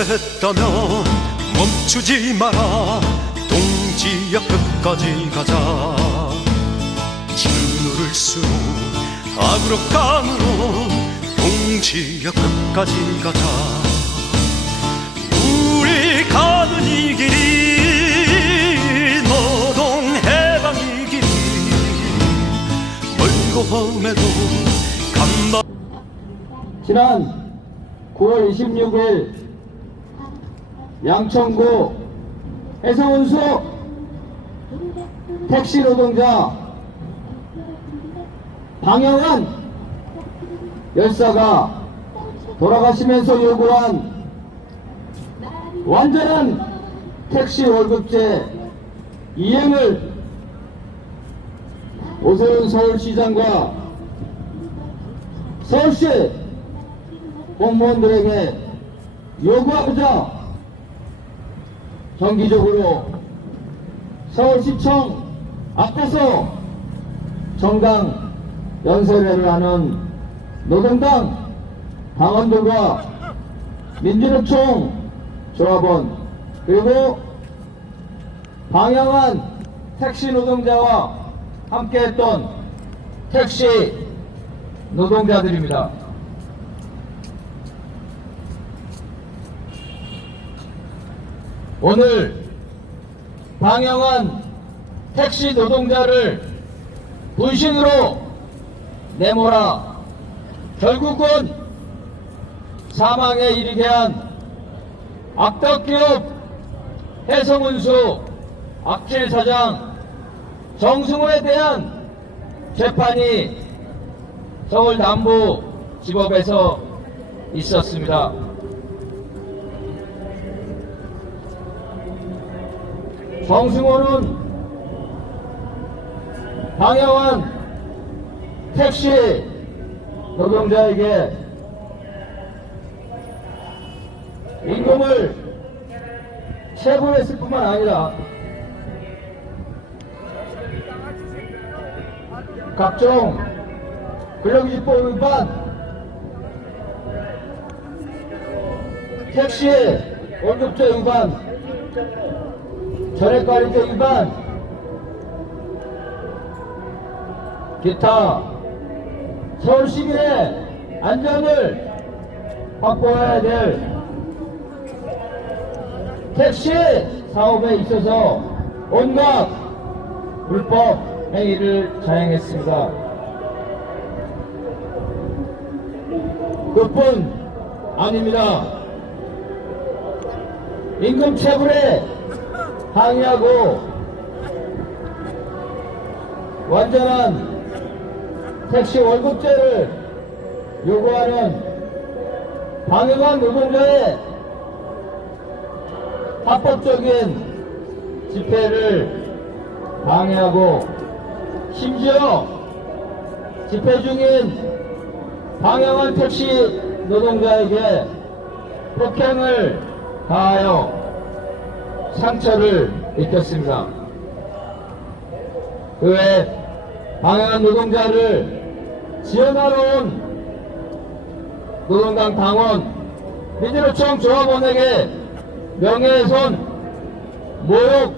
잘못했다면 멈추지 마라. 동지여 끝까지 가자. 짓누를 수로 악으로 깡으로 동지여 끝까지 가자. 우리 가는 이 길이 노동 해방의 길이 멀고 험해도 간다. 지난 9월 26일 양천구 해성운수 택시 노동자 방영환 열사가 돌아가시면서 요구한 완전한 택시 월급제 이행을 오세훈 서울시장과 서울시 공무원들에게 요구하고자 정기적으로 서울시청 앞에서 정당 연설회를 하는 노동당 당원들과 민주노총 조합원 그리고 방영한 택시 노동자와 함께했던 택시 노동자들입니다. 오늘 방영한 택시 노동자를 분신으로 내몰아 결국은 사망에 이르게 한 악덕기업 해성운수 악질 사장 정승호에 대한 재판이 서울 남부지법에서 있었습니다. 정승호는 방영한 택시 노동자에게 임금을 체불했을 뿐만 아니라 각종 근로기준법 위반, 택시 월급제 위반, 전액관리제 위반, 기타 서울 시민의 안전을 확보해야 될 택시 사업에 있어서 온갖 불법 행위를 자행했습니다. 그뿐 아닙니다. 임금 체불에 항의하고 완전한 택시 월급제를 요구하는 방영한 노동자의 합법적인 집회를 방해하고 심지어 집회 중인 방영한 택시 노동자에게 폭행을 가하여 상처를 입혔습니다. 그 외 방영한 노동자를 지원하러 온 노동당 당원, 민주노총 조합원에게 명예훼손, 모욕,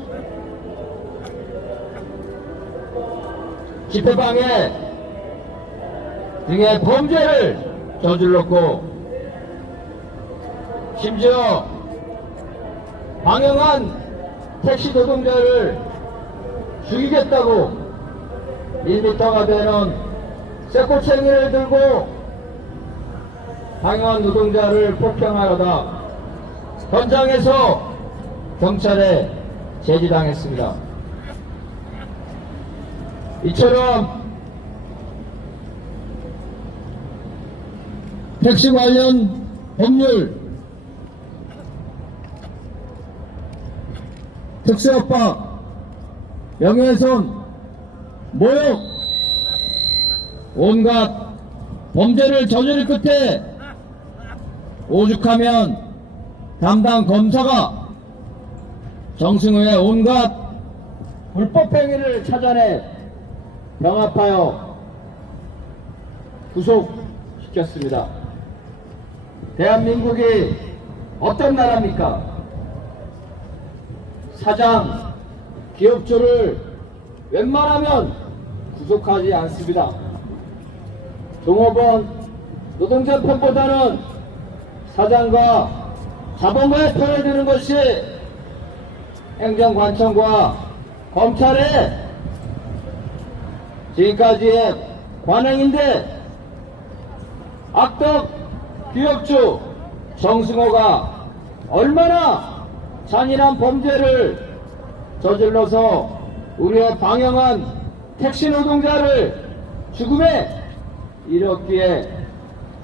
집회방해 등의 범죄를 저질렀고 심지어 방영한 택시 노동자를 죽이겠다고 1m가 되는 쇠꼬챙이를 들고 방영한 노동자를 폭행하려다 현장에서 경찰에 제지당했습니다. 이처럼 택시 관련 법률, 특수협박, 명예훼손, 모욕, 온갖 범죄를 저지를 끝에 오죽하면 담당 검사가 정승호의 온갖 불법행위를 찾아내 병합하여 구속시켰습니다. 대한민국이 어떤 나라입니까? 사장, 기업주를 웬만하면 구속하지 않습니다. 종업원, 노동자 편보다는 사장과 자본가에 편해지는 것이 행정관청과 검찰의 지금까지의 관행인데, 악덕 기업주 정승호가 얼마나 잔인한 범죄를 저질러서 우리의 방영한 택시 노동자를 죽음에 이르렀기에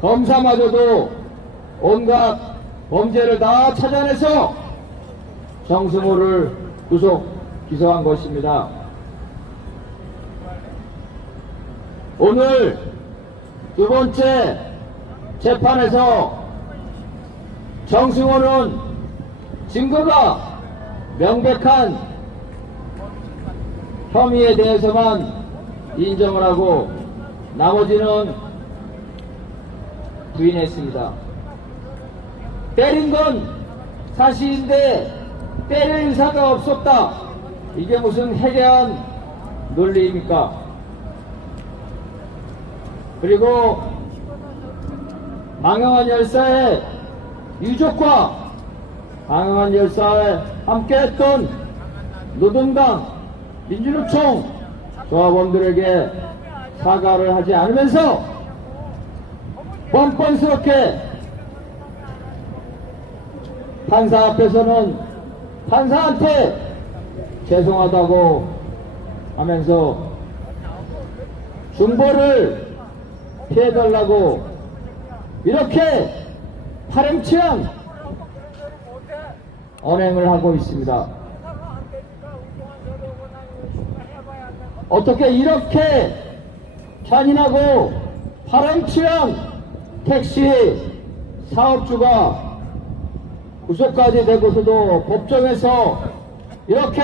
검사마저도 온갖 범죄를 다 찾아내서 정승호를 구속 기소한 것입니다. 오늘 두 번째 재판에서 정승호는 증거가 명백한 혐의에 대해서만 인정을 하고 나머지는 부인했습니다. 때린 건 사실인데 때릴 의사가 없었다. 이게 무슨 해괴한 논리입니까? 그리고 방영환 열사의 유족과 방영환 열사에 함께했던 노동당, 민주노총 조합원들에게 사과를 하지 않으면서 뻔뻔스럽게 판사 앞에서는 판사한테 죄송하다고 하면서 중보를 피해달라고 이렇게 파렴치한 언행을 하고 있습니다. 어떻게 이렇게 잔인하고 파렴치한 택시 사업주가 구속까지 되고서도 법정에서 이렇게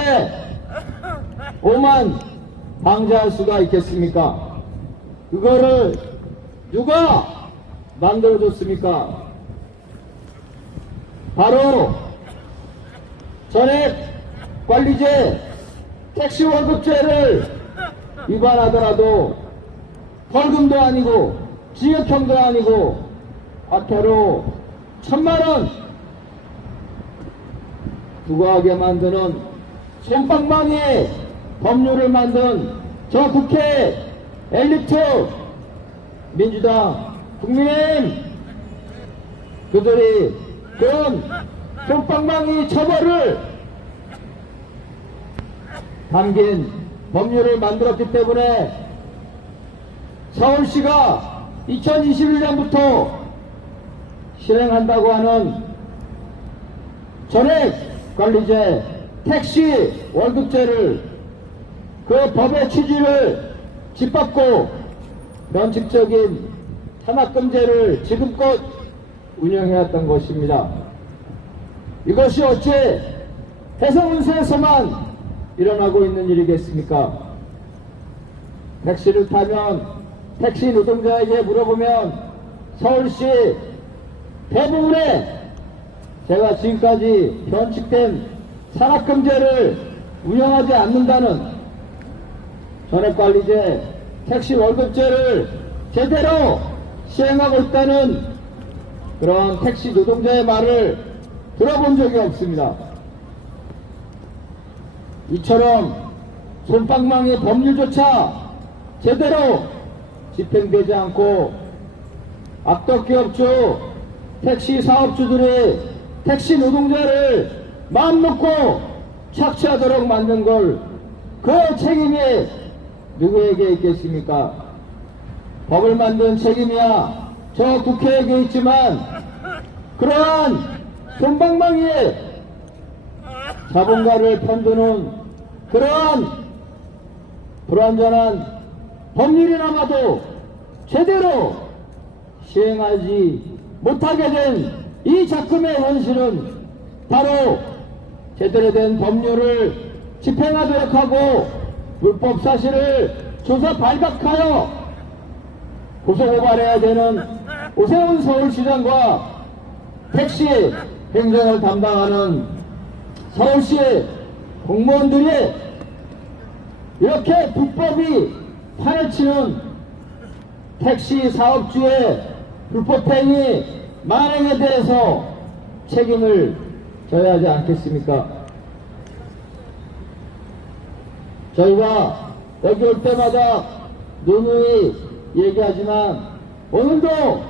오만 방지할 수가 있겠습니까? 그거를 누가 만들어줬습니까? 바로 전액 관리제 택시 월급제를 위반하더라도 벌금도 아니고 징역형도 아니고 과태료 1,000만원 부과하게 만드는 솜방망이 법률을 만든 저 국회 엘리트 민주당, 국민의힘 그들이 그런 솜방망이 처벌을 담긴 법률을 만들었기 때문에 서울시가 2021년부터 실행한다고 하는 전액관리제 택시 월급제를 그 법의 취지를 짓밟고 원칙적인 산악금제를 지금껏 운영해왔던 것입니다. 이것이 어째 해성운수에서만 일어나고 있는 일이겠습니까? 택시를 타면 택시 노동자에게 물어보면 서울시 대부분의 제가 지금까지 변칙된 산악금제를 운영하지 않는다는 전액관리제 택시 월급제를 제대로 시행하고 있다는 그런 택시 노동자의 말을 들어본 적이 없습니다. 이처럼 솜방망이 법률조차 제대로 집행되지 않고 악덕기업주 택시 사업주들이 택시 노동자를 마음먹고 착취하도록 만든 걸 그 책임이 누구에게 있겠습니까? 법을 만든 책임이야 저 국회에게 있지만 그러한 솜방망이에 자본가를 편드는 그러한 불완전한 법률이나마도 제대로 시행하지 못하게 된 이 작금의 현실은 바로 제대로 된 법률을 집행하도록 하고 불법 사실을 조사 발각하여 고소 고발해야 되는 오세훈 서울시장과 택시 행정을 담당하는 서울시의 공무원들이 이렇게 불법이 판을 치는 택시 사업주의 불법행위 만행에 대해서 책임을 져야 하지 않겠습니까? 저희가 여기 올 때마다 누누이 얘기하지만 오늘도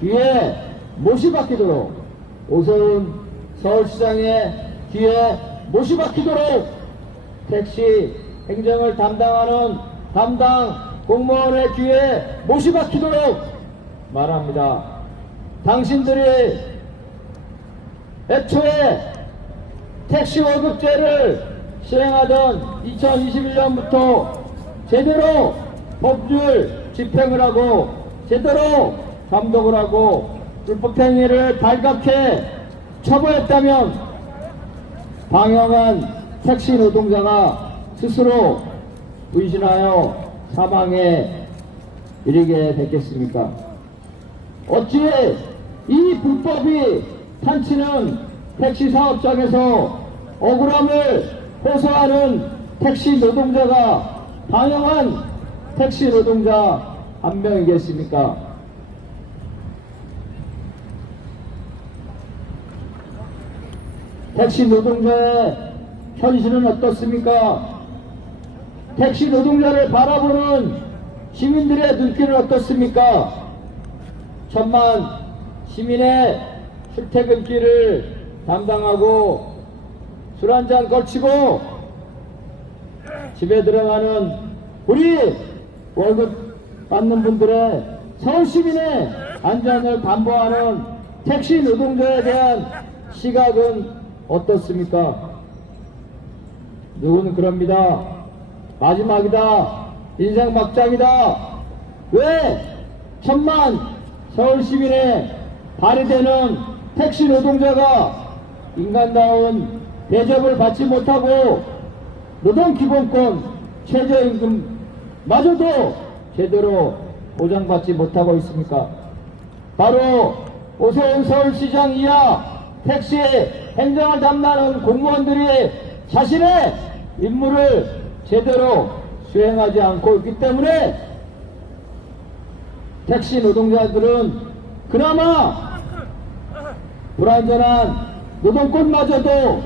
귀에 못이 박히도록 오세훈 서울시장의 귀에 못이 박히도록 택시 행정을 담당하는 담당 공무원의 귀에 못이 박히도록 말합니다. 당신들이 애초에 택시 월급제를 시행하던 2021년부터 제대로 법률 집행을 하고 제대로 감독을 하고 불법행위를 발각해 처벌했다면 방영한 택시 노동자가 스스로 분신하여 사망에 이르게 됐겠습니까? 어찌 이 불법이 판치는 택시 사업장에서 억울함을 호소하는 택시 노동자가 방영한 택시 노동자 한 명이겠습니까? 택시 노동자의 현실은 어떻습니까? 택시 노동자를 바라보는 시민들의 눈길은 어떻습니까? 천만 시민의 출퇴근길을 담당하고 술 한잔 걸치고 집에 들어가는 우리 월급 받는 분들의 서울 시민의 안전을 담보하는 택시 노동자에 대한 시각은 어떻습니까? 누구는 그럽니다. 마지막이다. 인생 막장이다. 왜 천만 서울 시민의 발이 되는 택시 노동자가 인간다운 대접을 받지 못하고 노동기본권 최저임금마저도 제대로 보장받지 못하고 있습니까? 바로 오세훈 서울시장 이하 택시 행정을 담당하는 공무원들이 자신의 임무를 제대로 수행하지 않고 있기 때문에 택시 노동자들은 그나마 불완전한 노동권마저도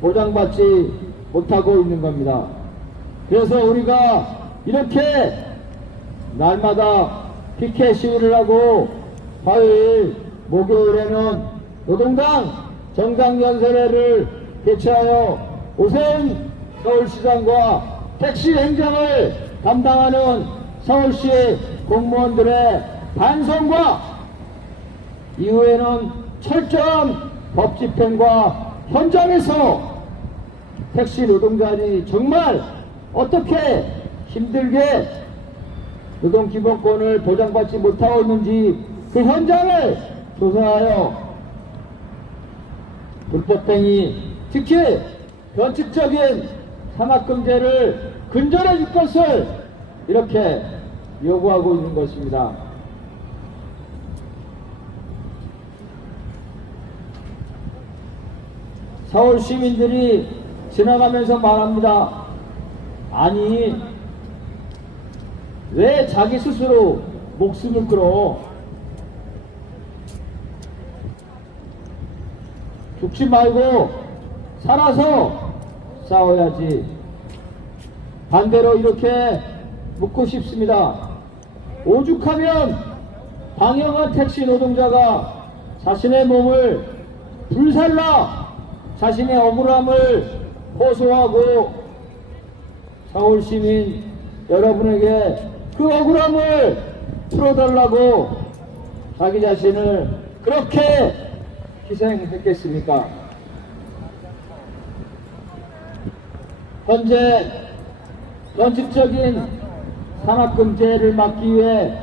보장받지 못하고 있는 겁니다. 그래서 우리가 이렇게 날마다 피켓 시위를 하고 화요일, 목요일에는 노동당 정당연설회를 개최하여 오세훈 서울시장과 택시 행정을 담당하는 서울시 공무원들의 반성과 이후에는 철저한 법 집행과 현장에서 택시 노동자들이 정말 어떻게 힘들게 노동기본권을 보장받지 못하고 있는지 그 현장을 조사하여 불법행위, 특히 변칙적인 산악금제를 근절해 줄 것을 이렇게 요구하고 있는 것입니다. 서울 시민들이 지나가면서 말합니다. 아니, 왜 자기 스스로 목숨을 끌어? 죽지 말고 살아서 싸워야지. 반대로 이렇게 묻고 싶습니다. 오죽하면 방영한 택시 노동자가 자신의 몸을 불살라 자신의 억울함을 호소하고 서울 시민 여러분에게 그 억울함을 풀어달라고 자기 자신을 그렇게 희생했겠습니까? 현재 원칙적인 산악금제를 막기 위해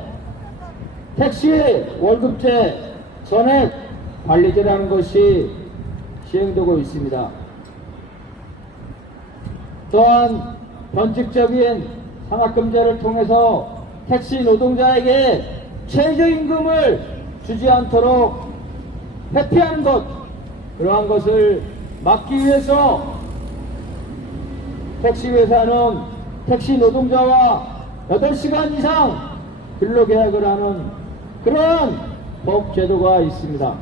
택시 월급제 전액 관리제라는 것이 시행되고 있습니다. 또한 원칙적인 산악금제를 통해서 택시 노동자에게 최저임금을 주지 않도록 회피하는 것, 그러한 것을 막기 위해서 택시회사는 택시 노동자와 8시간 이상 근로계약을 하는 그러한 법 제도가 있습니다.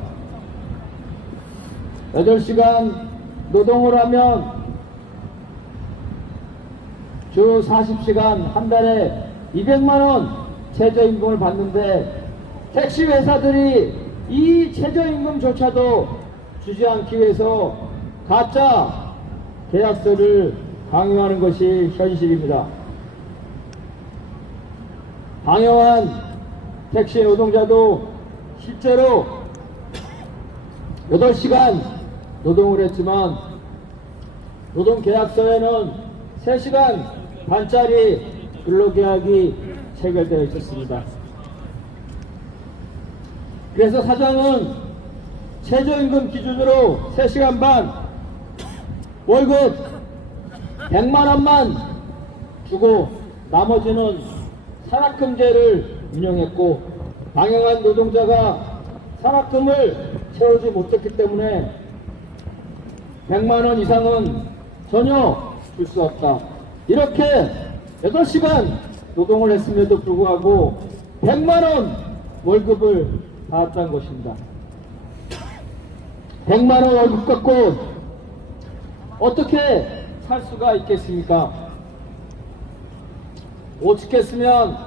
8시간 노동을 하면 주 40시간 한 달에 200만원 최저임금을 받는데 택시회사들이 이 최저임금조차도 주지 않기 위해서 가짜 계약서를 강요하는 것이 현실입니다. 강요한 택시 노동자도 실제로 8시간 노동을 했지만 노동계약서에는 3시간 반짜리 근로계약이 체결되어 있었습니다. 그래서 사장은 최저임금 기준으로 3시간 반 월급 100만원만 주고 나머지는 산학금제를 운영했고 방영한 노동자가 산학금을 채우지 못했기 때문에 100만원 이상은 전혀 줄 수 없다. 이렇게 8시간 노동을 했음에도 불구하고 100만원 월급을 받았다는 것입니다. 100만원 월급 갖고 어떻게 살 수가 있겠습니까? 오죽했으면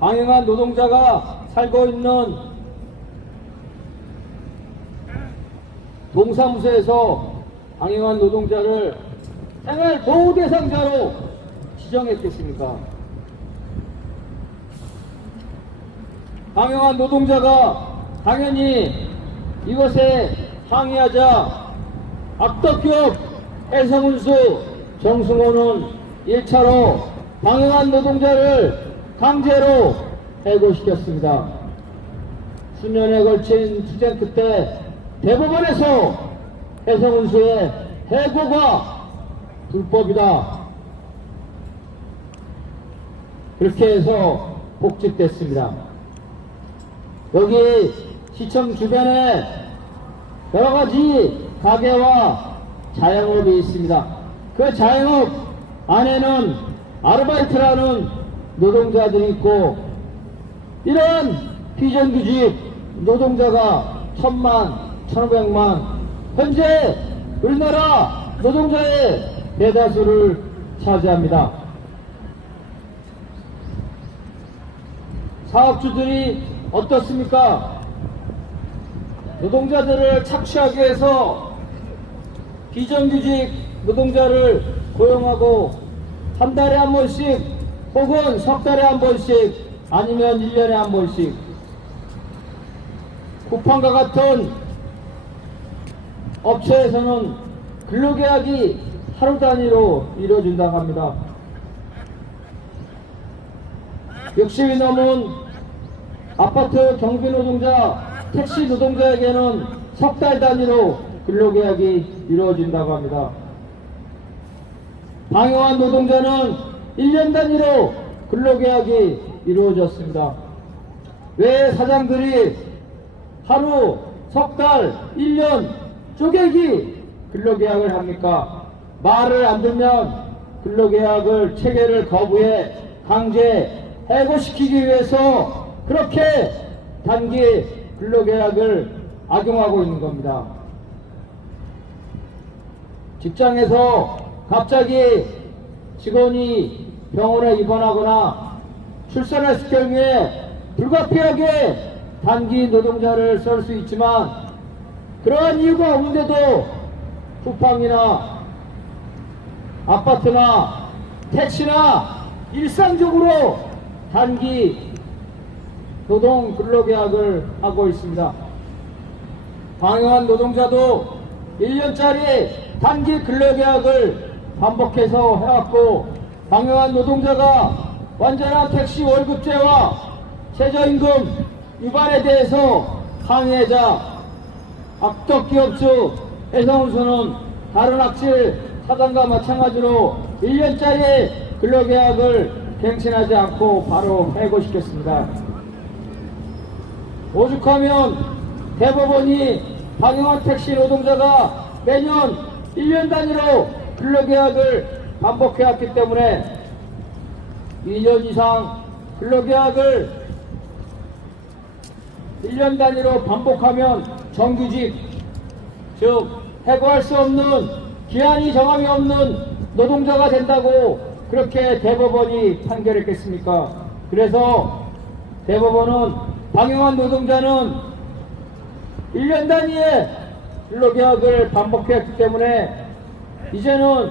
방영한 노동자가 살고 있는 동사무소에서 방영한 노동자를 생활 보호 대상자로 지정했겠습니까? 방영한 노동자가 당연히 이것에 항의하자 악덕기업 해성운수 정승호는 1차로 방영한 노동자를 강제로 해고시켰습니다. 수년에 걸친 투쟁 끝에 대법원에서 해성운수의 해고가 불법이다. 그렇게 해서 복직됐습니다. 여기 시청 주변에 여러 가지 가게와 자영업이 있습니다. 그 자영업 안에는 아르바이트라는 노동자들이 있고 이런 비정규직 노동자가 1000만, 1500만 현재 우리나라 노동자의 대다수를 차지합니다. 사업주들이 어떻습니까? 노동자들을 착취하기 위해서 비정규직 노동자를 고용하고 한 달에 한 번씩 혹은 석 달에 한 번씩 아니면 1년에 한 번씩 쿠팡과 같은 업체에서는 근로계약이 하루 단위로 이루어진다고 합니다. 60이 넘은 아파트 경비 노동자, 택시 노동자에게는 석 달 단위로 근로계약이 이루어진다고 합니다. 방영한 노동자는 1년 단위로 근로계약이 이루어졌습니다. 왜 사장들이 하루, 석 달, 1년 쪼개기 근로계약을 합니까? 말을 안 듣면 근로계약을 체결을 거부해 강제 해고시키기 위해서 그렇게 단기 근로계약을 악용하고 있는 겁니다. 직장에서 갑자기 직원이 병원에 입원하거나 출산했을 경우에 불가피하게 단기 노동자를 쓸 수 있지만 그러한 이유가 없는데도 쿠팡이나 아파트나 택시나 일상적으로 단기 노동 근로계약을 하고 있습니다. 방영한 노동자도 1년짜리 단기 근로계약을 반복해서 해왔고 방영한 노동자가 완전한 택시 월급제와 최저임금 위반에 대해서 항의하자 악덕기업주 해성운수는 다른 악질 사장과 마찬가지로 1년짜리 근로계약을 갱신하지 않고 바로 해고시켰습니다. 오죽하면 대법원이 방영한 택시 노동자가 매년 1년 단위로 근로계약을 반복해왔기 때문에 2년 이상 근로계약을 1년 단위로 반복하면 정규직, 즉 해고할 수 없는 기한이 정함이 없는 노동자가 된다고 그렇게 대법원이 판결했겠습니까? 그래서 대법원은 방영한 노동자는 1년 단위의 근로계약을 반복했기 때문에 이제는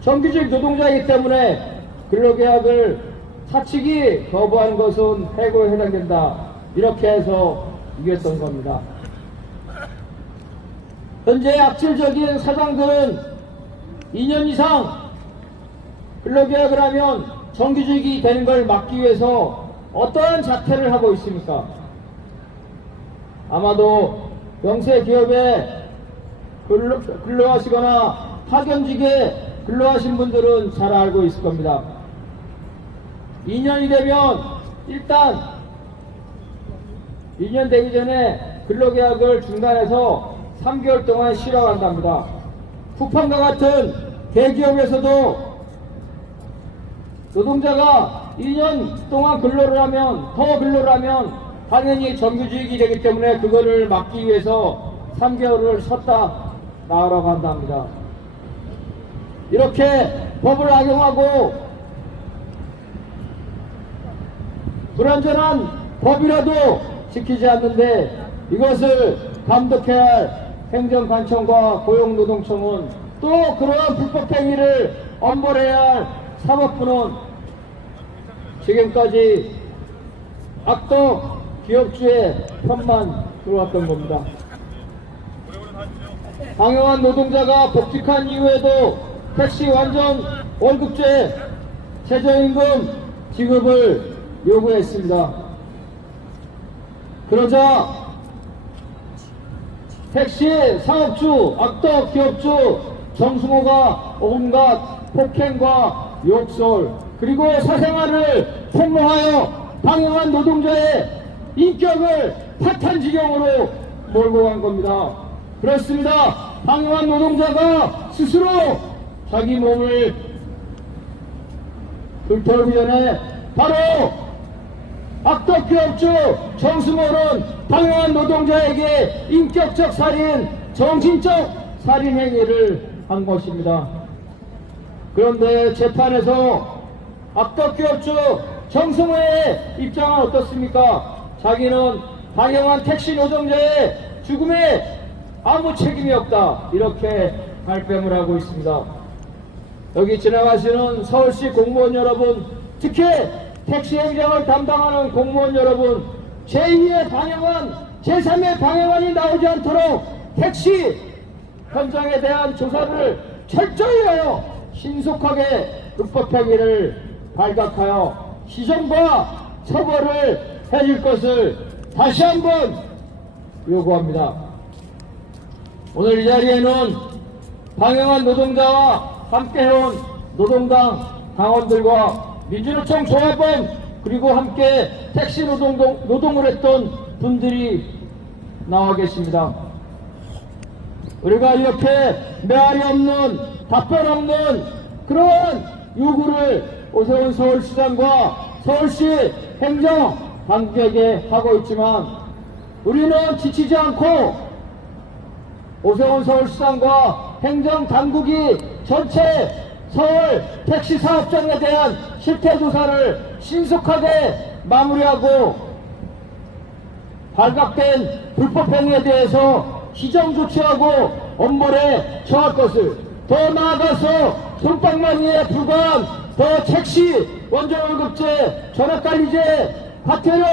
정규직 노동자이기 때문에 근로계약을 사측이 거부하는 것은 해고에 해당된다. 이렇게 해서 이겼던 겁니다. 현재 악질적인 사장들은 2년 이상 근로계약을 하면 정규직이 되는 걸 막기 위해서 어떠한 자태를 하고 있습니까? 아마도 영세 기업에 근로하시거나 파견직에 근로하신 분들은 잘 알고 있을 겁니다. 2년이 되면 일단 2년 되기 전에 근로계약을 중단해서 3개월 동안 쉬러간답니다. 쿠팡과 같은 대기업에서도 노동자가 2년 동안 근로를 하면, 더 근로를 하면 당연히 정규직이 되기 때문에 그거를 막기 위해서 3개월을 쉬었다 나오라고 한답니다. 이렇게 법을 악용하고 불완전한 법이라도 지키지 않는데 이것을 감독해야 할 행정관청과 고용노동청은 또 그러한 불법행위를 엄벌해야 할 사법부는 지금까지 악덕 기업주의 편만 들어왔던 겁니다. 방영한 노동자가 복직한 이후에도 택시 완전 월급제 최저임금 지급을 요구했습니다. 그러자 택시 사업주, 악덕 기업주 정승호가 온갖 폭행과 욕설 그리고 사생활을 폭로하여 방영한 노동자의 인격을 파탄 지경으로 몰고 간 겁니다. 그렇습니다. 방영한 노동자가 스스로 자기 몸을 불태우기 전에 바로 악덕 기업주 정승호는 방영한 노동자에게 인격적 살인, 정신적 살인 행위를 한 것입니다. 그런데 재판에서 악덕 기업주 정승호의 입장은 어떻습니까? 자기는 방영한 택시 노동자의 죽음에 아무 책임이 없다. 이렇게 발뺌을 하고 있습니다. 여기 지나가시는 서울시 공무원 여러분, 특히 택시 행정을 담당하는 공무원 여러분, 제2의 방영한, 제3의 방영한이 나오지 않도록 택시 현장에 대한 조사를 철저히 하여 신속하게 불법행위를 발각하여 시정과 처벌을 해줄 것을 다시 한번 요구합니다. 오늘 이 자리에는 방영한 노동자와 함께해온 노동당 당원들과 민주노총 조합원 그리고 함께 택시 노동을 했던 분들이 나와 계십니다. 우리가 이렇게 메아리 없는 답변 없는 그러한 요구를 오세훈 서울시장과 서울시 행정당국에게 하고 있지만 우리는 지치지 않고 오세훈 서울시장과 행정당국이 전체 서울 택시 사업장에 대한 실태조사를 신속하게 마무리하고 발각된 불법행위에 대해서 시정조치하고 엄벌에 처할 것을, 더 나아가서 솜방망이에 불과한 더 택시 원전월급제, 전액관리제, 과태료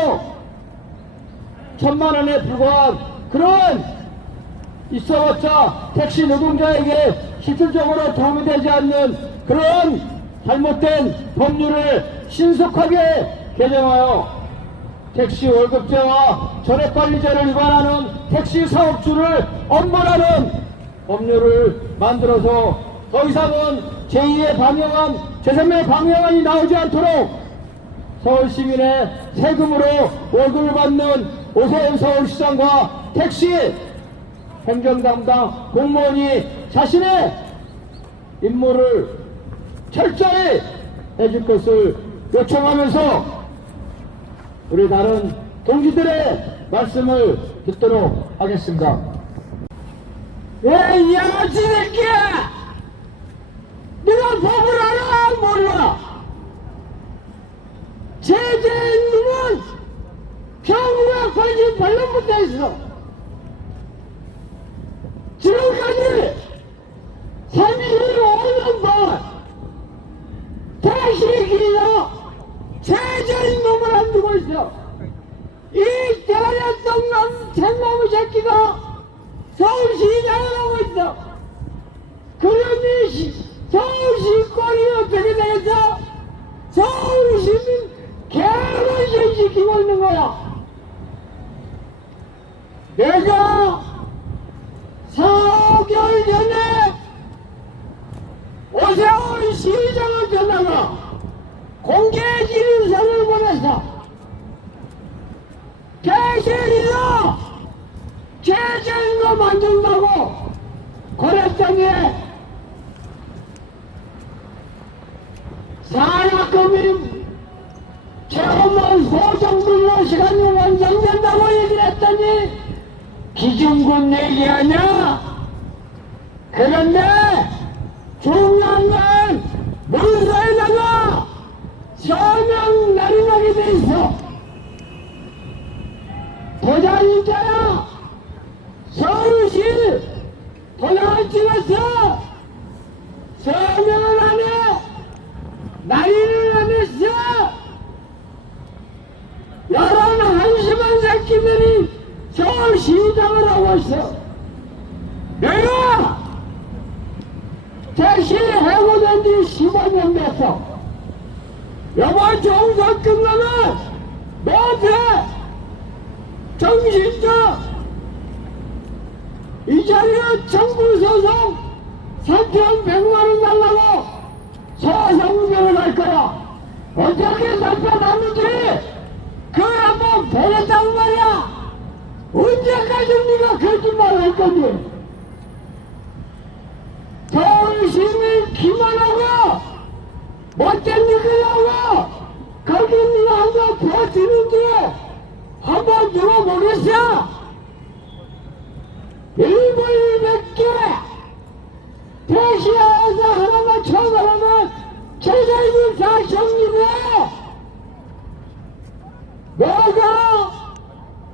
1,000만원에 불과한 그런 있어봤자 택시 노동자에게 실질적으로 도움이 되지 않는 그런 잘못된 법률을 신속하게 개정하여 택시 월급제와 전액관리제를 위반하는 택시 사업주를 엄벌하는 법률을 만들어서 더 이상은 제2의 방영한, 제3의 방영안이 나오지 않도록 서울 시민의 세금으로 월급을 받는 오세훈 서울시장과 택시 행정담당 공무원이 자신의 임무를 철저히 해줄 것을 요청하면서 우리 다른 동지들의 말씀을 듣도록 하겠습니다. 이 양아치 새끼야! 네가 법을 알아? 몰라? 제재인 놈은 경우가 관심 별로 못했어. 지금까지 35년 동안 다시 길이나 제재인 놈을 안 두고 있어. 이 대가리였던 놈, 쟁놈의 새끼가 서울시장을 하고 있어. 그러니 서울시 꼴이 어떻게 되겠어? 서울시민 개발시키고 있는 거야. 내가 4개월 전에 오세훈 시장을 전화가 공개 질의서를 보냈어. 개실이다! 제재인거 만든다고 그랬더니 산악금이 최고만 소정불로 시간이 완성된다고 얘기를 했더니 기준군 얘기하냐? 그런데 중요한 건 문서에다가 서명 내리하게 돼 있어. 도장인자야. 서울시 도장을 찍었어. 서명을 안 해. 날인을 안 했어. 여러 한심한 새끼들이 서울시장을 하고 있어. 내가 택시 해고된 지 15년 됐어. 이번 정선 끝나면 너한테 정신적 이 자리에 정부 소송 3,100만원 달라고 소송을 할 거야. 어떻게 나타났는지 그걸 한번 보겠다고 말이야. 언제까지 네가 거짓말 할 건지. 서울시민 기만하고 못된 얘기하고 거기 네가 한번 버티는지 한번 물어보겠어. 일본이 몇 개 대시야에서 하나만 쳐버리면 제자인이 다 정리돼. 너가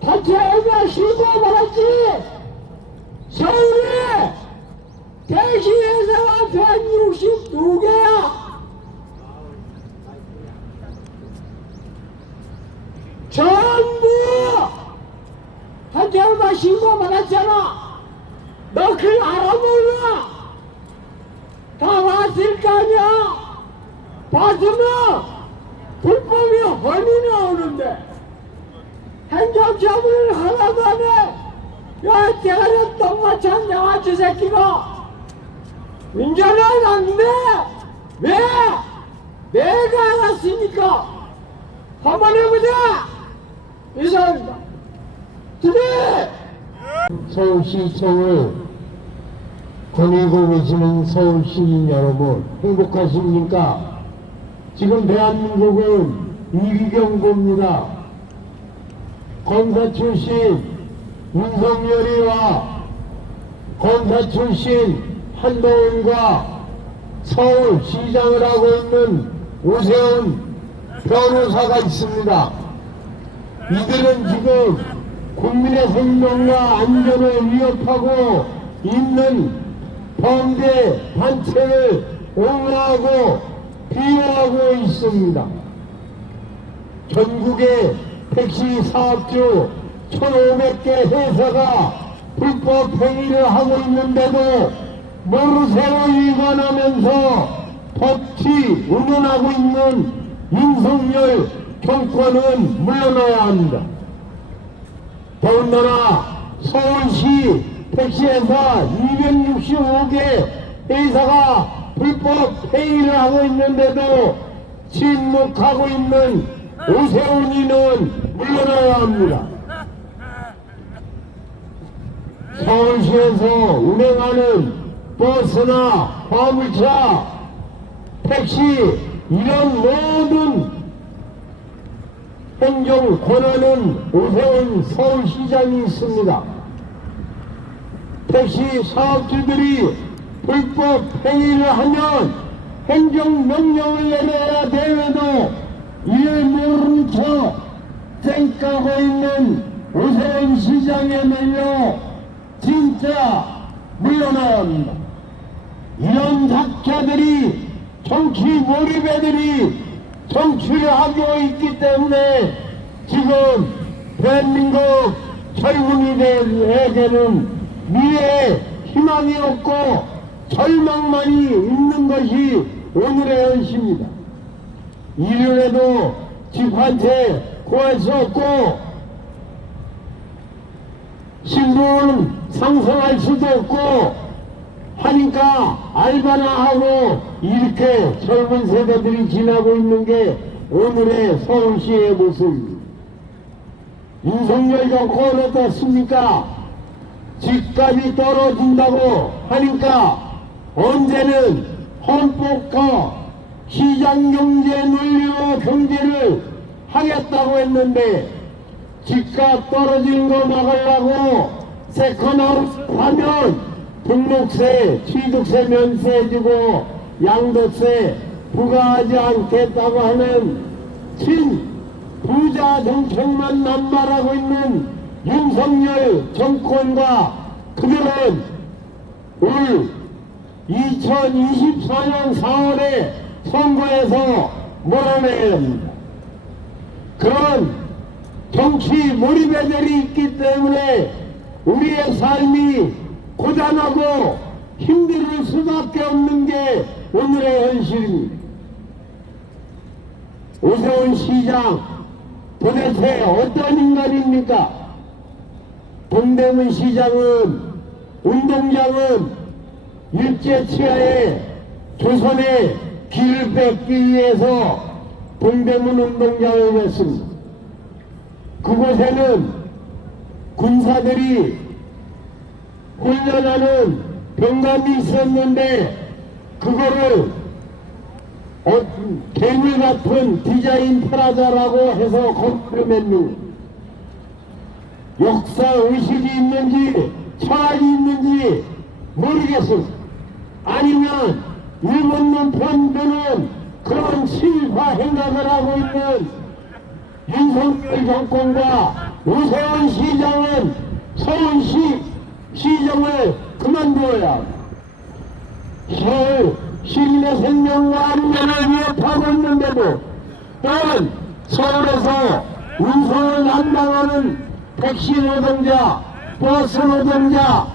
단체에서 쉬고 말았지. 서울에 대시에서가 162개야. 전부 한테만 신고 받았잖아. 너 그걸 알아 몰라? 다 왔을 거 아니야? 봤으면 불법이 훤히 나오는데 행정처분을 하나도 안 해. 야, 대가리 똥마찬 양아치 새끼가 운전은 안 돼. 왜? 내가 알았으니까 한번 해보자. 이상입니다. 드네! 서울시청을 거니고 계시는 서울 시민 여러분, 행복하십니까? 지금 대한민국은 위기경보입니다. 검사 출신 윤석열이와 검사 출신 한동훈과 서울시장을 하고 있는 오세훈 변호사가 있습니다. 이들은 지금 국민의 생명과 안전을 위협하고 있는 범죄 단체를 옹호하고 비호하고 있습니다. 전국의 택시 사업주 1,500개 회사가 불법 행위를 하고 있는데도 모르쇠로 위반하면서 법치 운운하고 있는 윤석열 정권은 물러나야 합니다. 더군다나 서울시 택시회사 265개 회사가 불법 행위를 하고 있는데도 침묵하고 있는 오세훈이는 물러나야 합니다. 서울시에서 운행하는 버스나 화물차, 택시 이런 모든 행정 권한은 오세훈 서울시장이 있습니다. 택시 사업주들이 불법 행위를 하면 행정명령을 내려야 되어도 이를 모르는 척 쌩까고 있는 오세훈 시장이야말로 진짜 물러나야 합니다. 이런 작자들이 정치 몰입애들이 정치를 하고 있기 때문에 지금 대한민국 젊은이들에게는 미래에 희망이 없고 절망만이 있는 것이 오늘의 현실입니다. 일을 해도 집 한 채 구할 수 없고 신분은 상승할 수도 없고 하니까 알바나 하고 이렇게 젊은 세대들이 지나고 있는 게 오늘의 서울시의 모습입니다. 윤석열 정권 어떻습니까? 집값이 떨어진다고 하니까 언제는 헌법과 시장경제 논리로 경제를 하겠다고 했는데 집값 떨어지는 거 막으려고 세컨하우스 하면 등록세, 취득세 면세해주고 양도세 부과하지 않겠다고 하는 부자 정책만 남발하고 있는 윤석열 정권과 그들은 올 2024년 4월에 선거에서 몰아내야 합니다. 그런 정치 몰입애들이 있기 때문에 우리의 삶이 고단하고 힘들 수밖에 없는 게 오늘의 현실입니다. 오세훈 시장 도대체 어떤 인간입니까? 동대문 시장은 운동장은 일제치하에 조선의 길을 뺏기 위해서 동대문 운동장을 냈습니다. 그곳에는 군사들이 훈련하는 병감이 있었는데 그거를 괴물 같은 디자인 프라자라고 해서 건물을 맺는 역사 의식이 있는지 철학이 있는지 모르겠습니다. 아니면 일본 편들은 그런 실화 행각을 하고 있는 윤석열 정권과 오세훈 시장은 서울시 시정을 그만두어야 합니다. 서울 시민의 생명과 안전을 위협하고 있는데도 또한 서울에서 운송을 담당하는 택시 노동자, 버스 노동자,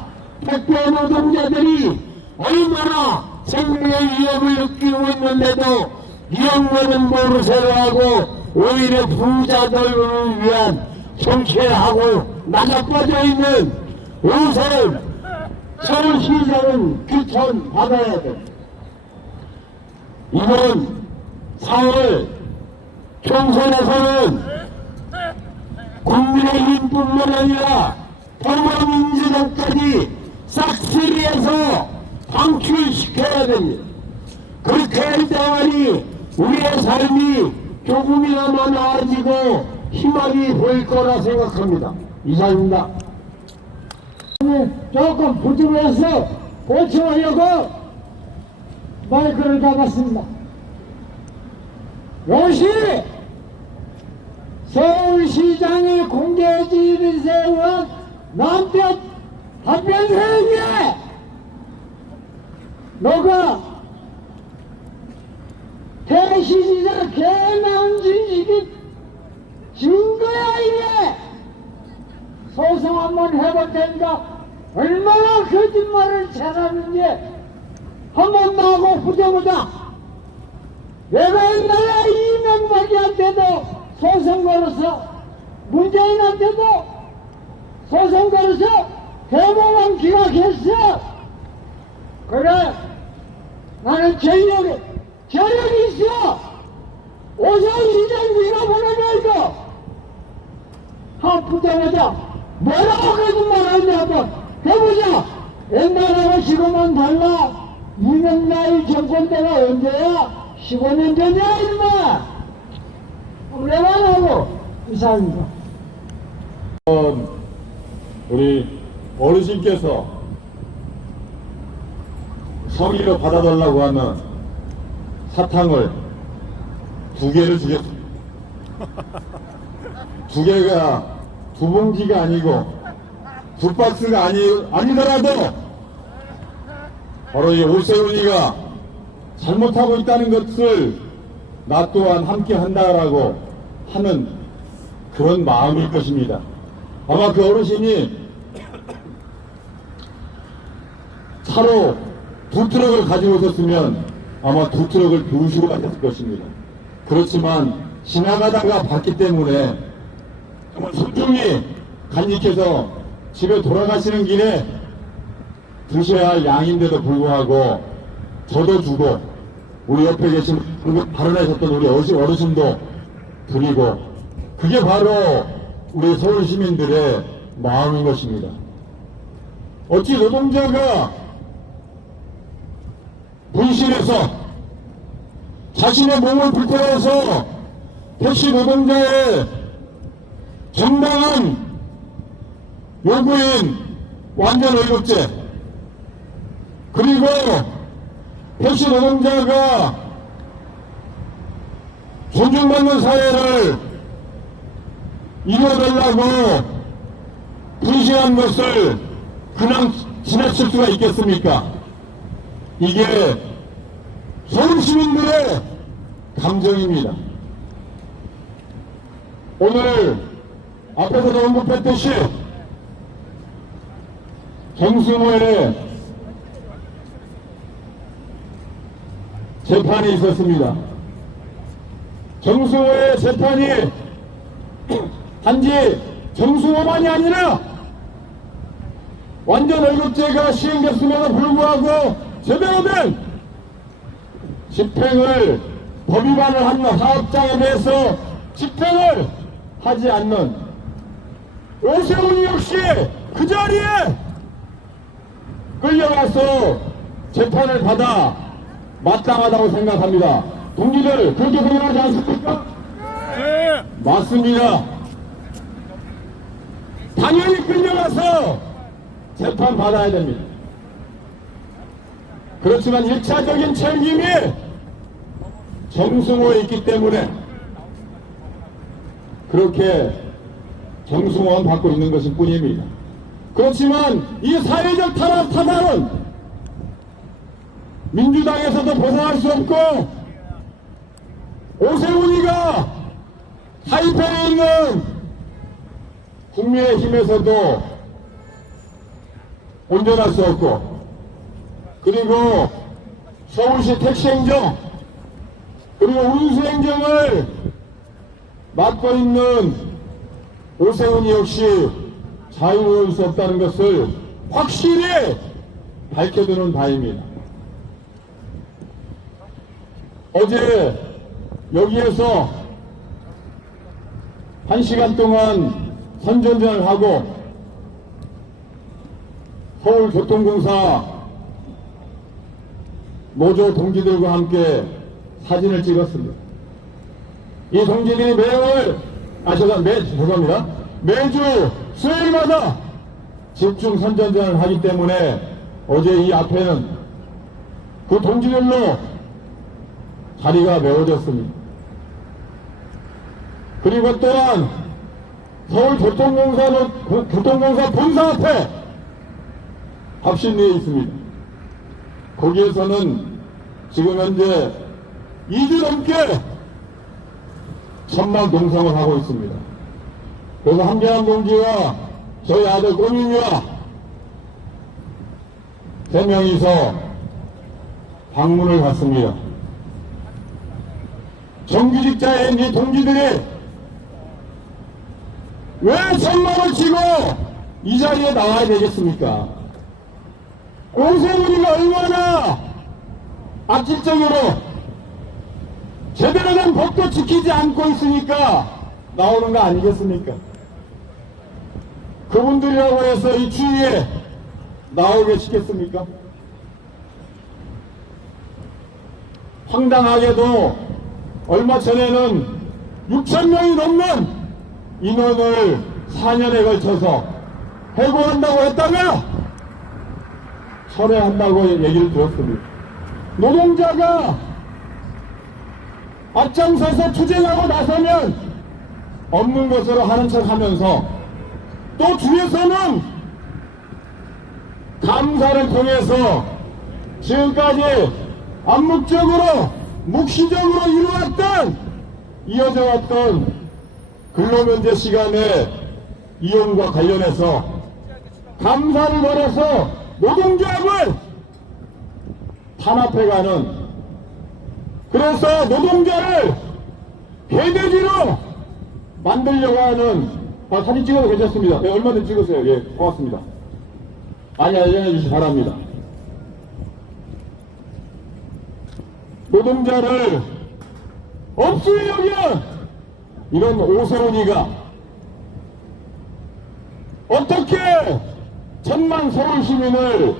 택배 노동자들이 얼마나 생명의 위협을 느끼고 있는데도 이런 거는 모르쇠로 하고 오히려 부자들을 위한 정치하고 나자빠져 있는 오세훈 서울시장은 규탄 받아야 돼. 이번 4월 총선에서는 국민의힘뿐만 아니라 더불어민주당까지 싹쓸이해서 방출시켜야 됩니다. 그렇게 할 때만이 우리의 삶이 조금이나마 나아지고 희망이 보일 거라 생각합니다. 이상입니다. 조금 부족해서 고쳐하려고 마이크를 잡았습니다. 이것이 서울시장의 공개지휘를 세운 남편 답변 세우기에 너가 대시지자 개나온 진식이 증거야 이게. 소송 한번 해볼 테니까 얼마나 거짓말을 잘하는지 한번 나하고 붙여보자. 내가 옛날에 이명박이한테도 소송 걸어서 문재인한테도 소송 걸어서 대법원 기각했어. 그래 나는 재력이 있어. 오세훈 시장 밀어보내면 이거 한번 붙여보자. 뭐라고 거짓말하냐 한번 해보자. 그거는 달라. 이명나이 정권 때가 언제야? 15년 전이야 임마. 그래만 하고 이상입니다. 우리 어르신께서 성의로 받아달라고 하는 사탕을 2개를 주셨습니다. 2개가 2봉지가 아니고 2박스가 아니더라도 바로 이 오세훈이가 잘못하고 있다는 것을 나 또한 함께 한다라고 하는 그런 마음일 것입니다. 아마 그 어르신이 차로 2트럭을 가지고 오셨으면 아마 2트럭을 비우시고 가셨을 것입니다. 그렇지만 지나가다가 봤기 때문에 정말 소중히 간직해서 집에 돌아가시는 길에 드셔야 할 양인데도 불구하고 저도 주고 우리 옆에 계신 발언하셨던 우리 어르신도 드리고 그게 바로 우리 서울 시민들의 마음인 것입니다. 어찌 노동자가 분실해서 자신의 몸을 불태워서 택시 노동자의 정당한 요구인 완전 월급제 그리고 택시 노동자가 존중받는 사회를 이뤄내려고 분신한 것을 그냥 지나칠 수가 있겠습니까? 이게 서울 시민들의 감정입니다. 오늘 앞에서도 언급했듯이 정승호의 재판이 있었습니다. 정승호의 재판이 단지 정승호만이 아니라 완전 월급제가 시행됐음에도 불구하고 제대로 된 집행을 법 위반을 한 사업장에 대해서 집행을 하지 않는 오세훈이 역시 그 자리에 끌려가서 재판을 받아 마땅하다고 생각합니다. 동지들 그렇게 생각하지 않습니까? 네. 맞습니다. 당연히 끌려가서 재판 받아야 됩니다. 그렇지만 1차적인 책임이 정승호에 있기 때문에 그렇게 정승호만 받고 있는 것일 뿐입니다. 그렇지만 이 사회적 타산은 민주당에서도 벗어날 수 없고 오세훈이가 타이페이에 있는 국민의힘에서도 온전할 수 없고 그리고 서울시 택시행정 그리고 운수행정을 맡고 있는 오세훈이 역시 자유로울 수 없다는 것을 확실히 밝혀두는 바입니다. 어제 여기에서 1시간 동안 선전전을 하고 서울교통공사 노조 동지들과 함께 사진을 찍었습니다. 이 동지들이 매주 수요일마다 집중 선전전을 하기 때문에 어제 이 앞에는 그 동지들로 자리가 메워졌습니다. 그리고 또한 서울교통공사 본사 앞에 합신리에 있습니다. 거기에서는 지금 현재 2주 넘게 천막 농성을 하고 있습니다. 그래서 한계환 동지와 저희 아들 꼬민이와 3명이서 방문을 갔습니다. 정규직자인 이 동지들이 왜 천막을 치고 이 자리에 나와야 되겠습니까? 오세훈이가 얼마나 악질적으로 제대로 된 법도 지키지 않고 있으니까 나오는 거 아니겠습니까? 그분들이라고 해서 이 추위에 나오게 시켰습니까? 황당하게도 얼마 전에는 6,000명이 넘는 인원을 4년에 걸쳐서 해고한다고 했다가 철회한다고 얘기를 들었습니다. 노동자가 앞장서서 투쟁하고 나서면 없는 것으로 하는 척 하면서 또 뒤에서는 감사를 통해서 지금까지 암묵적으로 묵시적으로 이어져 왔던 근로면제 시간의 이용과 관련해서 감사를 벌여서 노동조합을 탄압해가는, 그래서 노동자를 배대지로 만들려고 하는, 사진 찍어도 괜찮습니다. 네, 얼마든지 찍으세요. 예, 고맙습니다. 많이 알려해 주시기 바랍니다. 노동자를 없이 여기는 이런 오세훈이가 어떻게 천만 서울 시민을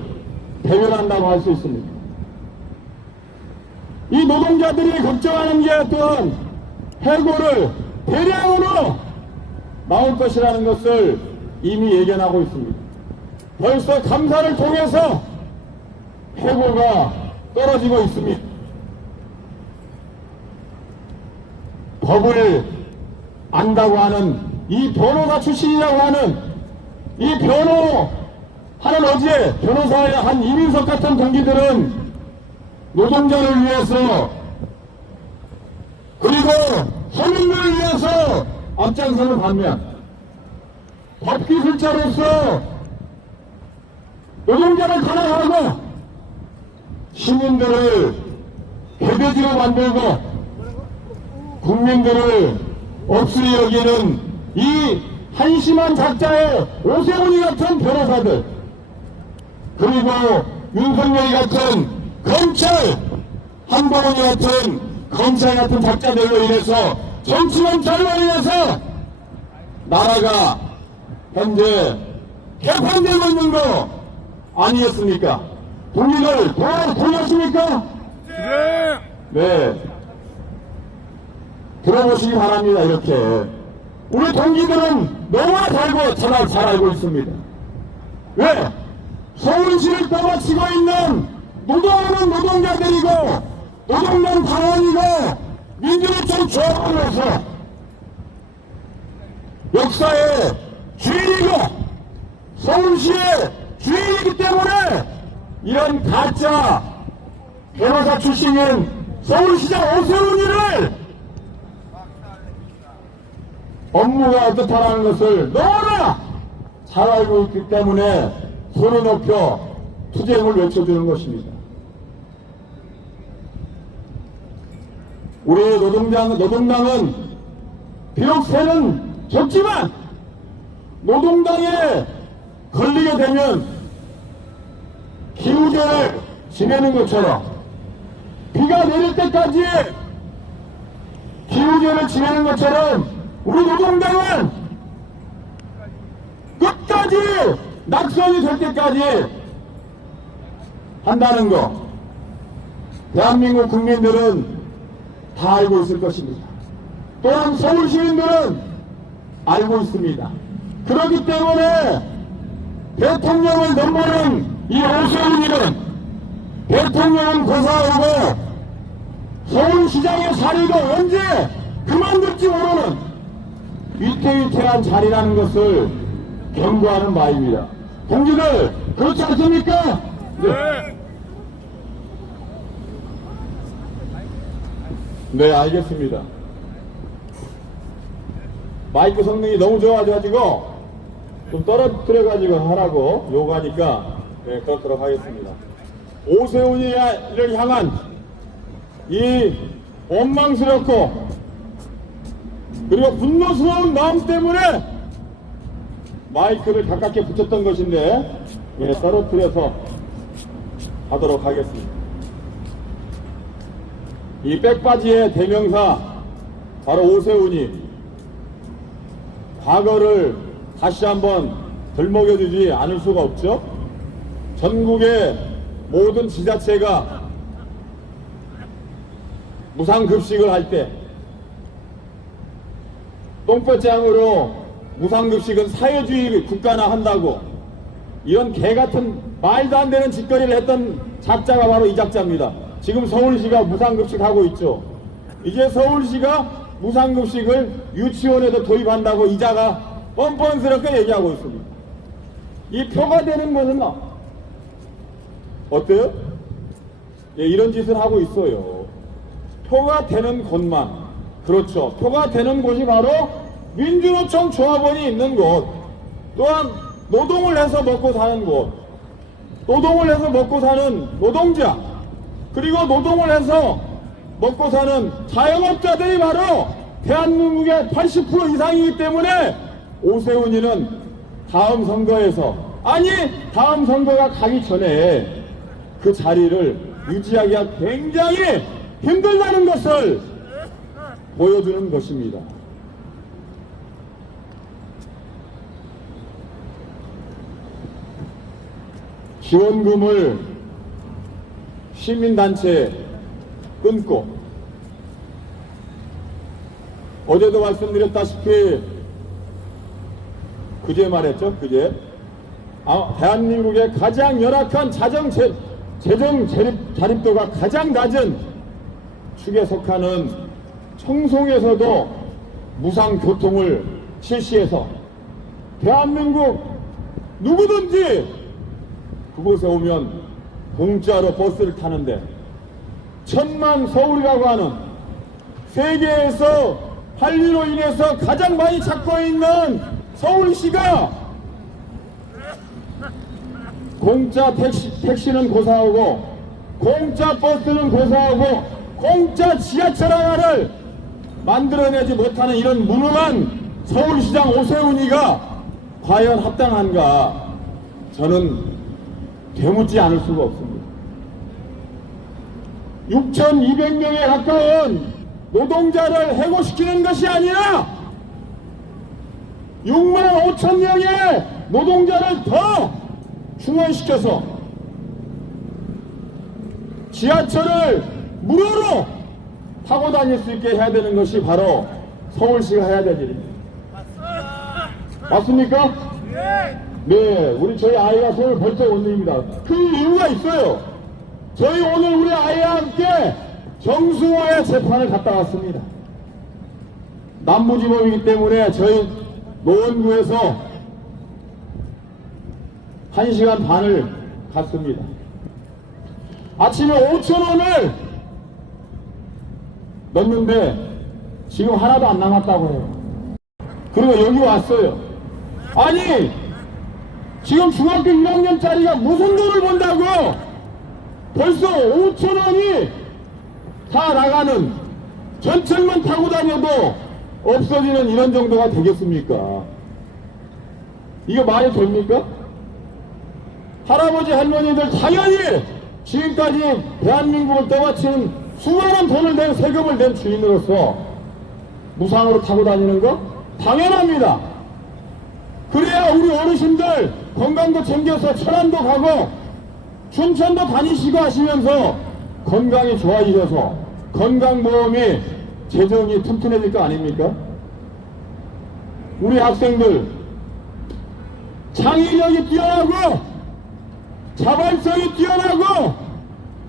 대변한다고 할 수 있습니까? 이 노동자들이 걱정하는 게 어떤 해고를 대량으로 나올 것이라는 것을 이미 예견하고 있습니다. 벌써 감사를 통해서 해고가 떨어지고 있습니다. 법을 안다고 하는 이 변호사 출신이라고 하는 이 변호하는 어제 변호사의 한 이민석 같은 동기들은 노동자를 위해서 그리고 서민들을 위해서 앞장서는 반면 법기술자로서 노동자를 탄압하고 시민들을 개돼지로 만들고 국민들을 없이 여기는 이 한심한 작자의 오세훈이 같은 변호사들, 그리고 윤석열이 같은 검찰, 한동훈이 같은 검찰 같은 작자들로 인해서 정치검찰로 인해서 나라가 현재 개판되고 있는 거 아니겠습니까? 동기들 돌렸습니까? 네. 들어보시기 바랍니다. 이렇게 우리 동기들은 너무나 잘 알고 있습니다. 왜? 서울시를 떠받치고 있는 노동하는 노동자들이고 노동당 당원이고 민주노총 조합으로서 역사의 주인이고 서울시의 주인이기 때문에 이런 가짜 변호사 출신인 서울시장 오세훈이를 업무가 어떻다는 것을 너무나 잘 알고 있기 때문에 손을 높여 투쟁을 외쳐주는 것입니다. 우리 노동당은 비록 세는 적지만 노동당에 걸리게 되면 기우제를 지내는 것처럼 비가 내릴 때까지 기우제를 지내는 것처럼 우리 노동당은 끝까지 낙선이 될 때까지 한다는 거 대한민국 국민들은 다 알고 있을 것입니다. 또한 서울 시민들은 알고 있습니다. 그렇기 때문에 대통령을 넘보는 이 오세훈이는 대통령은 고사하고 서울시장의 자리도 언제 그만둘지 모르는 위태위태한 자리라는 것을 경고하는 바입니다. 동지들 그렇지 않습니까? 네, 알겠습니다. 마이크 성능이 너무 좋아가지고 좀 떨어뜨려가지고 하라고 요구하니까 네, 그렇도록 하겠습니다. 오세훈이를 향한 이 원망스럽고 그리고 분노스러운 마음 때문에 마이크를 가깝게 붙였던 것인데 예, 떨어뜨려서 하도록 하겠습니다. 이 백바지의 대명사 바로 오세훈이 과거를 다시 한번 들먹여주지 않을 수가 없죠. 전국의 모든 지자체가 무상급식을 할 때 똥볕장으로 무상급식은 사회주의 국가나 한다고 이런 개같은 말도 안 되는 짓거리를 했던 작자가 바로 이 작자입니다. 지금 서울시가 무상급식 하고 있죠. 이제 서울시가 무상급식을 유치원에도 도입한다고 이자가 뻔뻔스럽게 얘기하고 있습니다. 이 표가 되는 것은 어때요? 예, 이런 짓을 하고 있어요. 표가 되는 곳만, 그렇죠. 표가 되는 곳이 바로 민주노총 조합원이 있는 곳, 또한 노동을 해서 먹고 사는 곳, 노동을 해서 먹고 사는 노동자, 그리고 노동을 해서 먹고 사는 자영업자들이 바로 대한민국의 80% 이상이기 때문에 오세훈이는 다음 선거에서, 아니 다음 선거가 가기 전에 그 자리를 유지하기가 굉장히 힘들다는 것을 보여주는 것입니다. 지원금을 시민단체에 끊고, 어제도 말씀드렸다시피 그제 말했죠. 그제 대한민국의 가장 열악한 재정 자립도가 가장 낮은 축에 속하는 청송에서도 무상교통을 실시해서 대한민국 누구든지 그곳에 오면 공짜로 버스를 타는데, 천만 서울이라고 하는 세계에서 한리로 인해서 가장 많이 찾고 있는 서울시가 공짜 택시는 고사하고 공짜 버스는 고사하고 공짜 지하철 하나를 만들어내지 못하는 이런 무능한 서울시장 오세훈이가 과연 합당한가? 저는 되묻지 않을 수가 없습니다. 6,200명에 가까운 노동자를 해고시키는 것이 아니라 6만 5천 명의 노동자를 더 충원시켜서 지하철을 무료로 타고 다닐 수 있게 해야 되는 것이 바로 서울시가 해야 될 일입니다. 맞습니까? 네, 저희 아이가 손을 벌쩍 올립니다. 그 이유가 있어요. 저희 오늘 우리 아이와 함께 정수호의 재판을 갔다 왔습니다. 남부지법이기 때문에 저희 노원구에서 1시간 반을 갔습니다. 아침에 5,000원을 넣는데 지금 하나도 안 남았다고 해요. 그리고 여기 왔어요. 아니, 지금 중학교 1학년짜리가 무슨 돈을 번다고 벌써 5,000원이 다 나가는, 전철만 타고 다녀도 없어지는 이런 정도가 되겠습니까? 이게 말이 됩니까? 할아버지 할머니들 당연히 지금까지 대한민국을 떠받치는 수많은 돈을 낸, 세금을 낸 주인으로서 무상으로 타고 다니는 거 당연합니다. 그래야 우리 어르신들 건강도 챙겨서 천안도 가고 춘천도 다니시고 하시면서 건강이 좋아지셔서 건강보험이 재정이 튼튼해질 거 아닙니까? 우리 학생들 창의력이 뛰어나고 자발성이 뛰어나고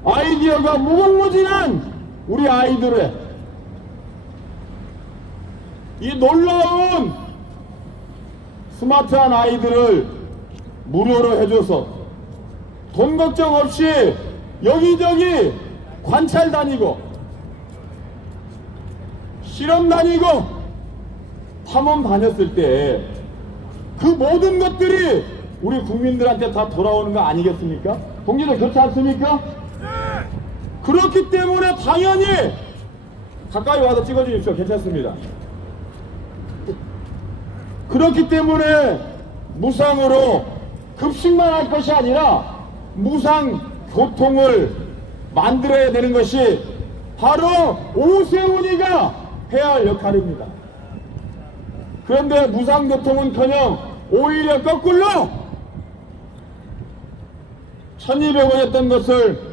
아이디어가 무궁무진한 우리 아이들의 이 놀라운 스마트한 아이들을 무료로 해줘서 돈 걱정 없이 여기저기 관찰 다니고 실험 다니고 탐험 다녔을 때 그 모든 것들이 우리 국민들한테 다 돌아오는 거 아니겠습니까? 동지들 그렇지 않습니까? 그렇기 때문에 당연히 가까이 와서 찍어주십시오. 괜찮습니다. 그렇기 때문에 무상으로 급식만 할 것이 아니라 무상 교통을 만들어야 되는 것이 바로 오세훈이가 해야 할 역할입니다. 그런데 무상 교통은커녕 오히려 거꾸로 1,200원이었던 것을